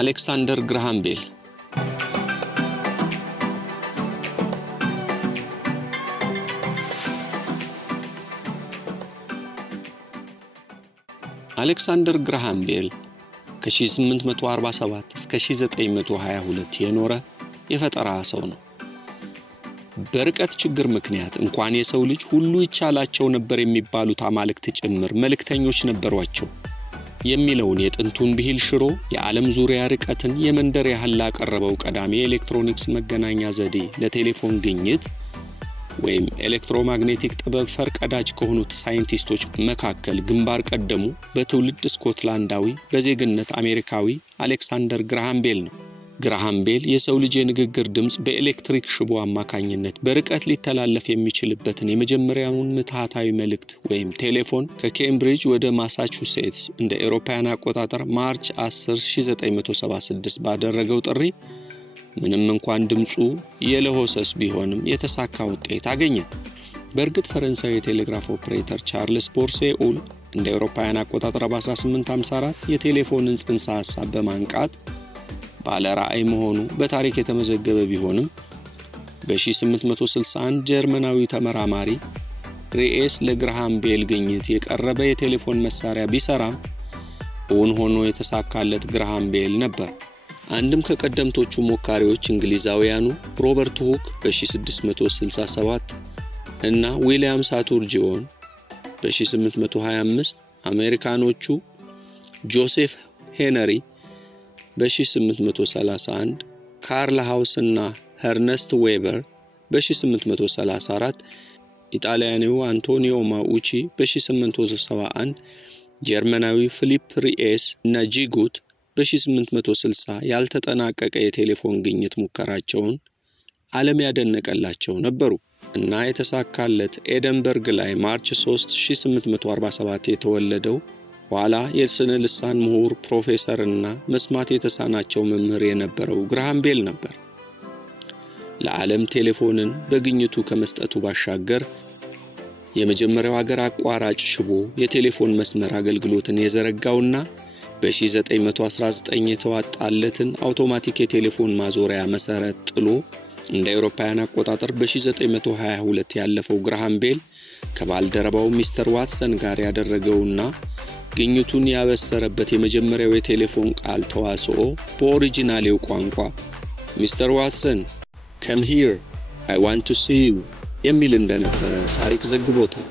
አሌክሳንደር ግራሃም ቤል አሌክሳንደር ግራሃም ቤል ከ1847 እስከ 1922 የኖረ የፈጠራ ሰው ነው። በርቀት ችግር ምክንያት እንኳን የሰው ልጅ ሁሉ ይቻላቸው ነበር የሚባሉት አማልክት ጭምር መልእክተኞች ነበሯቸው የሚለውን የጥንቱን ብሂል ሽሮ የዓለም ዙሪያ ርቀትን የመንደር ያህል ላቀረበው ቀዳሚ ኤሌክትሮኒክስ መገናኛ ዘዴ ለቴሌፎን ግኝት ወይም ኤሌክትሮማግኔቲክ ጥበብ ፈርቀዳጅ ከሆኑት ሳይንቲስቶች መካከል ግንባር ቀደሙ በትውልድ ስኮትላንዳዊ በዜግነት አሜሪካዊ አሌክሳንደር ግራሃም ቤል ነው። ግራሃም ቤል የሰው ልጅ የንግግር ድምጽ በኤሌክትሪክ ሽቦ አማካኝነት በርቀት ሊተላለፍ የሚችልበትን የመጀመሪያውን ምትሃታዊ መልእክት ወይም ቴሌፎን ከኬምብሪጅ ወደ ማሳቹሴትስ እንደ አውሮፓውያን አቆጣጠር ማርች 10 1976 ባደረገው ጥሪ ምንም እንኳን ድምጹ የለሆሰስ ቢሆንም የተሳካ ውጤት አገኘ። በርግጥ ፈረንሳዊ የቴሌግራፍ ኦፕሬተር ቻርልስ ቦርሴኡል እንደ አውሮፓውያን አቆጣጠር በ1854 የቴሌፎንን ጽንሰ ሐሳብ በማንቃት ባለ ራዕይ መሆኑ በታሪክ የተመዘገበ ቢሆንም በ1861 ጀርመናዊ ተመራማሪ ሪኤስ ለግራሃም ቤል ግኝት የቀረበ የቴሌፎን መሳሪያ ቢሰራም እውን ሆኖ የተሳካለት ግራሃም ቤል ነበር። አንድም ከቀደምቶቹ ሞካሪዎች እንግሊዛውያኑ ሮበርት ሁክ በ1667 እና ዊሊያም ሳቱርጂዮን በ1825 አሜሪካኖቹ ጆሴፍ ሄነሪ በ1831 ካርል ሃውስ እና ኸርነስት ዌበር በ1834 ኢጣሊያዊው አንቶኒዮ ማኡቺ በ1871 ጀርመናዊ ፊሊፕ ሪኤስ እና ጂጉት በ1860 ያልተጠናቀቀ የቴሌፎን ግኝት ሙከራቸውን ዓለም ያደነቀላቸው ነበሩ እና የተሳካለት ኤደንበርግ ላይ ማርች 3 1847 የተወለደው ኋላ የስነ ልሳን ምሁር ፕሮፌሰርና መስማት የተሳናቸው መምህር የነበረው ግራሃም ቤል ነበር። ለዓለም ቴሌፎንን በግኝቱ ከመስጠቱ ባሻገር የመጀመሪያው ሀገር አቋራጭ ሽቦ የቴሌፎን መስመር አገልግሎትን የዘረጋውና በ1919 የተዋጣለትን አውቶማቲክ የቴሌፎን ማዞሪያ መሰረት ጥሎ እንደ አውሮፓውያን አቆጣጠር በ1922 ያለፈው ግራሃም ቤል ከባልደረባው ሚስተር ዋትሰን ጋር ያደረገውና ግኝቱን ያበሰረበት የመጀመሪያው የቴሌፎን ቃል ተዋስኦ በኦሪጂናሌው ቋንቋ ሚስተር ዋትሰን come here I want to see you የሚል እንደነበረ ታሪክ ዘግቦታል።